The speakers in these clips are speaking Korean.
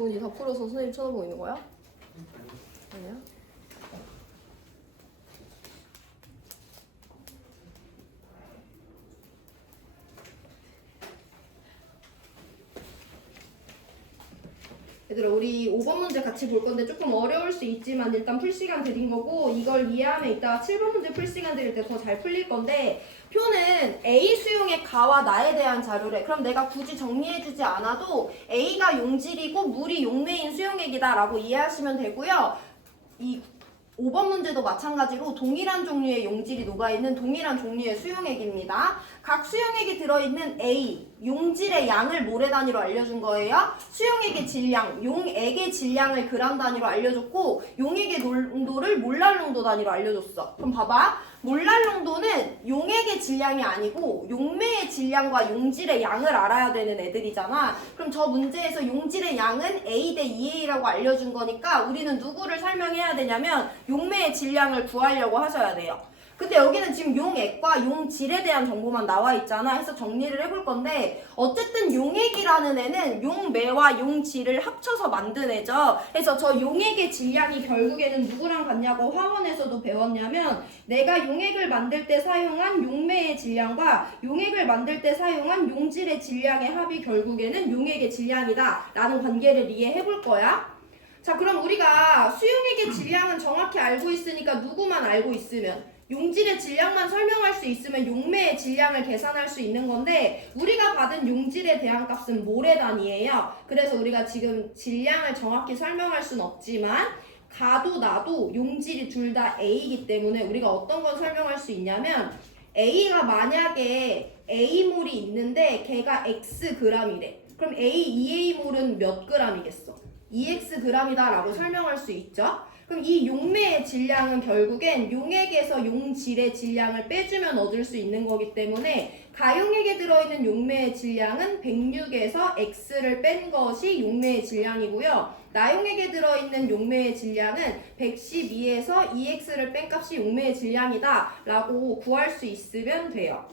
뭐니 다 풀어서 선생님 쳐다보고 있는 거야? 아니야? 얘들아 우리 5번 문제 같이 볼 건데 조금 어려울 수 있지만 일단 풀 시간 드린 거고 이걸 이해하면 이따가 7번 문제 풀 시간 드릴 때 더 잘 풀릴 건데 표는 A 수용의 가와 나에 대한 자료래. 그럼 내가 굳이 정리해주지 않아도 A가 용질이고 물이 용매인 수용액이다 라고 이해하시면 되고요. 이 5번 문제도 마찬가지로 동일한 종류의 용질이 녹아있는 동일한 종류의 수용액입니다. 각 수용액이 들어있는 A, 용질의 양을 모래 단위로 알려준 거예요. 수용액의 질량, 용액의 질량을 그람 단위로 알려줬고 용액의 농도를 몰랄 농도 단위로 알려줬어. 그럼 봐봐. 몰랄 농도는 용액의 질량이 아니고 용매의 질량과 용질의 양을 알아야 되는 애들이잖아. 그럼 저 문제에서 용질의 양은 A 대 2A라고 알려준 거니까 우리는 누구를 설명해야 되냐면 용매의 질량을 구하려고 하셔야 돼요. 근데 여기는 지금 용액과 용질에 대한 정보만 나와 있잖아. 해서 정리를 해볼 건데 어쨌든 용액이라는 애는 용매와 용질을 합쳐서 만든 애죠. 그래서 저 용액의 질량이 결국에는 누구랑 같냐고 화원에서도 배웠냐면 내가 용액을 만들 때 사용한 용매의 질량과 용액을 만들 때 사용한 용질의 질량의 합이 결국에는 용액의 질량이다 라는 관계를 이해해볼 거야. 자, 그럼 우리가 수용액의 질량은 정확히 알고 있으니까 누구만 알고 있으면 용질의 질량만 설명할 수 있으면 용매의 질량을 계산할 수 있는 건데 우리가 받은 용질에 대한 값은 모래 단위예요. 그래서 우리가 지금 질량을 정확히 설명할 수는 없지만 가도 나도 용질이 둘 다 A이기 때문에 우리가 어떤 건 설명할 수 있냐면 A가 만약에 A몰이 있는데 걔가 Xg이래. 그럼 A, 2A몰은 몇 g이겠어? 2Xg이다 라고 설명할 수 있죠. 그럼 이 용매의 질량은 결국엔 용액에서 용질의 질량을 빼주면 얻을 수 있는 거기 때문에 가용액에 들어있는 용매의 질량은 106에서 X를 뺀 것이 용매의 질량이고요. 나용액에 들어있는 용매의 질량은 112에서 2X를 뺀 값이 용매의 질량이다 라고 구할 수 있으면 돼요.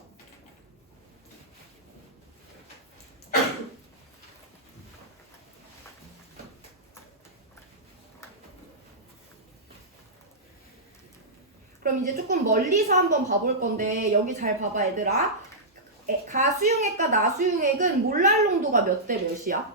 그럼 이제 조금 멀리서 한번 봐볼 건데 여기 잘 봐봐 얘들아. 가수용액과 나수용액은 몰랄 농도가 몇 대 몇이야?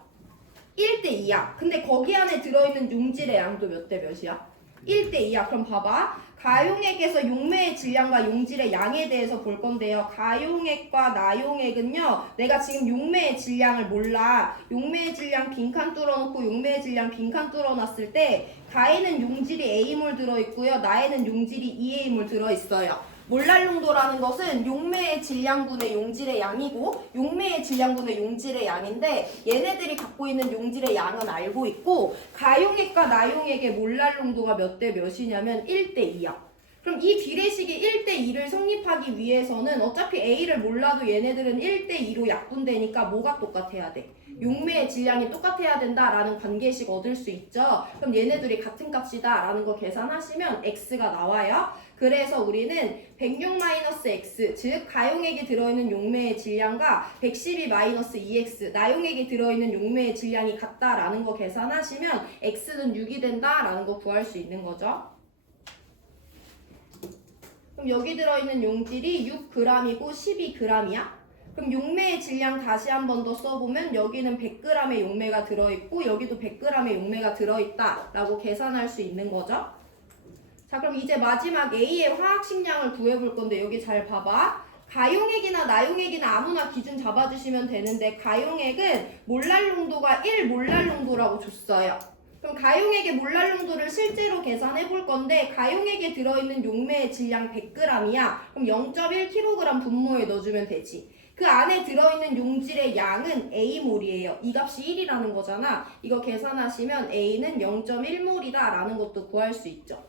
1대 2야. 근데 거기 안에 들어있는 용질의 양도 몇 대 몇이야? 1대 2야. 그럼 봐봐. 가용액에서 용매의 질량과 용질의 양에 대해서 볼 건데요. 가용액과 나용액은요. 내가 지금 용매의 질량을 몰라. 용매의 질량 빈칸 뚫어놓고 용매의 질량 빈칸 뚫어놨을 때 가에는 용질이 A몰 들어있고요. 나에는 용질이 2A몰 들어있어요. 몰랄 농도라는 것은 용매의 질량분의 용질의 양이고 용매의 질량분의 용질의 양인데 얘네들이 갖고 있는 용질의 양은 알고 있고 가용액과 나용액의 몰랄 농도가 몇 대 몇이냐면 1대 2야. 그럼 이 비례식이 1대 2를 성립하기 위해서는 어차피 A를 몰라도 얘네들은 1대 2로 약분되니까 뭐가 똑같아야 돼? 용매의 질량이 똑같아야 된다라는 관계식 얻을 수 있죠. 그럼 얘네들이 같은 값이다 라는 거 계산하시면 X가 나와요. 그래서 우리는 106-X 즉 가용액이 들어있는 용매의 질량과 112-2X 나용액이 들어있는 용매의 질량이 같다라는 거 계산하시면 X는 6이 된다라는 거 구할 수 있는 거죠. 그럼 여기 들어있는 용질이 6g이고 12g이야. 그럼 용매의 질량 다시 한 번 더 써보면 여기는 100g의 용매가 들어있고 여기도 100g의 용매가 들어있다 라고 계산할 수 있는 거죠. 자, 그럼 이제 마지막 A의 화학식량을 구해볼 건데 여기 잘 봐봐. 가용액이나 나용액이나 아무나 기준 잡아주시면 되는데 가용액은 몰랄 농도가 1몰랄 농도라고 줬어요. 그럼 가용액의 몰랄 농도를 실제로 계산해 볼 건데 가용액에 들어있는 용매의 질량 100g이야. 그럼 0.1kg 분모에 넣어주면 되지. 그 안에 들어있는 용질의 양은 A몰이에요. 이 값이 1이라는 거잖아. 이거 계산하시면 A는 0.1몰이다 라는 것도 구할 수 있죠.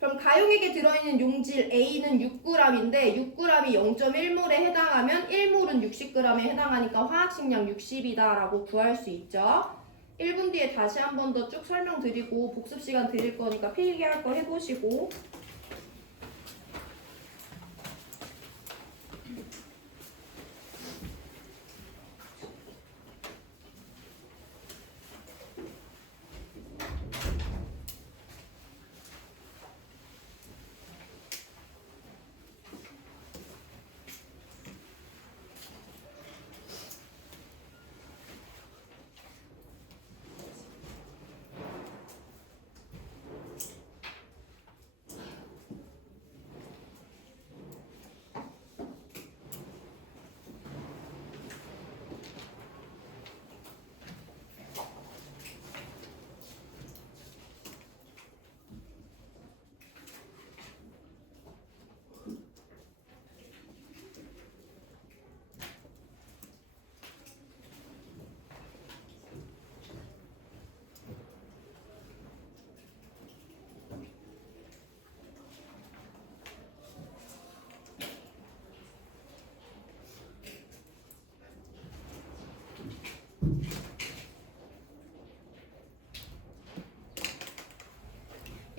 그럼 가용액에 들어있는 용질 A는 6g인데 6g이 0.1몰에 해당하면 1몰은 60g에 해당하니까 화학식량 60이다 라고 구할 수 있죠. 1분 뒤에 다시 한 번 더 쭉 설명드리고 복습 시간 드릴 거니까 필기할 거 해보시고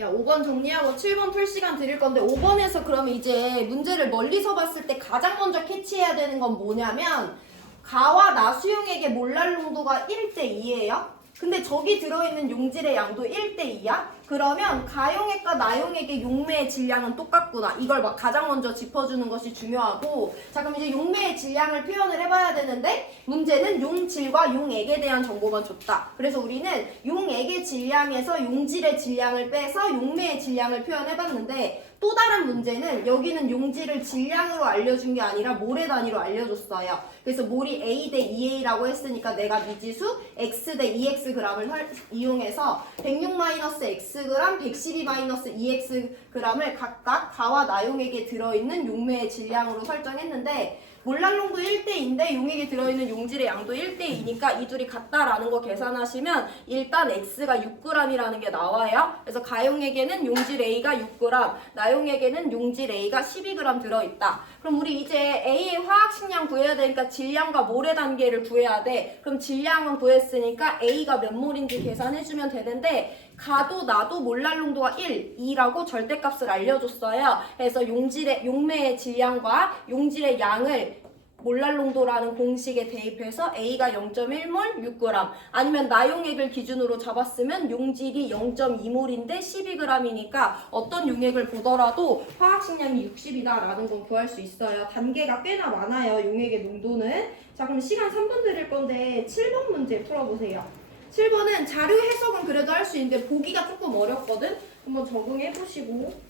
야, 5번 정리하고 7번 풀 시간 드릴 건데 5번에서 그러면 이제 문제를 멀리서 봤을 때 가장 먼저 캐치해야 되는 건 뭐냐면 가와 나수용액의 몰랄 농도가 1대 2예요. 근데 저기 들어있는 용질의 양도 1대 2야? 그러면 가용액과 나용액의 용매의 질량은 똑같구나. 이걸 막 가장 먼저 짚어주는 것이 중요하고, 자 그럼 이제 용매의 질량을 표현을 해봐야 되는데 문제는 용질과 용액에 대한 정보만 줬다. 그래서 우리는 용액의 질량에서 용질의 질량을 빼서 용매의 질량을 표현해봤는데 또 다른 문제는 여기는 용질을 질량으로 알려준 게 아니라 몰의 단위로 알려줬어요. 그래서 몰이 A 대 2A라고 했으니까 내가 미지수 X 대 2X g을 이용해서 106-X g, 112-2X g을 각각 가와 나용액에 들어있는 용매의 질량으로 설정했는데 몰랄농도 1대2인데 용액에 들어있는 용질의 양도 1대2니까 이 둘이 같다라는 거 계산하시면 일단 X가 6g이라는 게 나와요. 그래서 가용액에는 용질 A가 6g, 나용액에는 용질 A가 12g 들어있다. 그럼 우리 이제 A의 화학식량 구해야 되니까 질량과 몰의 단계를 구해야 돼. 그럼 질량은 구했으니까 A가 몇 몰인지 계산해주면 되는데 가도 나도 몰랄농도가 1, 2라고 절대값을 알려줬어요. 그래서 용매의 질량과 용질의 양을 몰랄농도라는 공식에 대입해서 A가 0.1몰 6g 아니면 나용액을 기준으로 잡았으면 용질이 0.2몰인데 12g이니까 어떤 용액을 보더라도 화학식량이 60이다라는 건 구할 수 있어요. 단계가 꽤나 많아요. 용액의 농도는. 자 그럼 시간 3분 드릴 건데 7번 문제 풀어보세요. 7번은 자료 해석은 그래도 할 수 있는데 보기가 조금 어렵거든? 한번 적응해보시고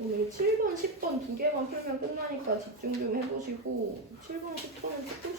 오늘 7번, 10번 두 개만 풀면 끝나니까 집중 좀 해보시고 7번, 10번은 조금씩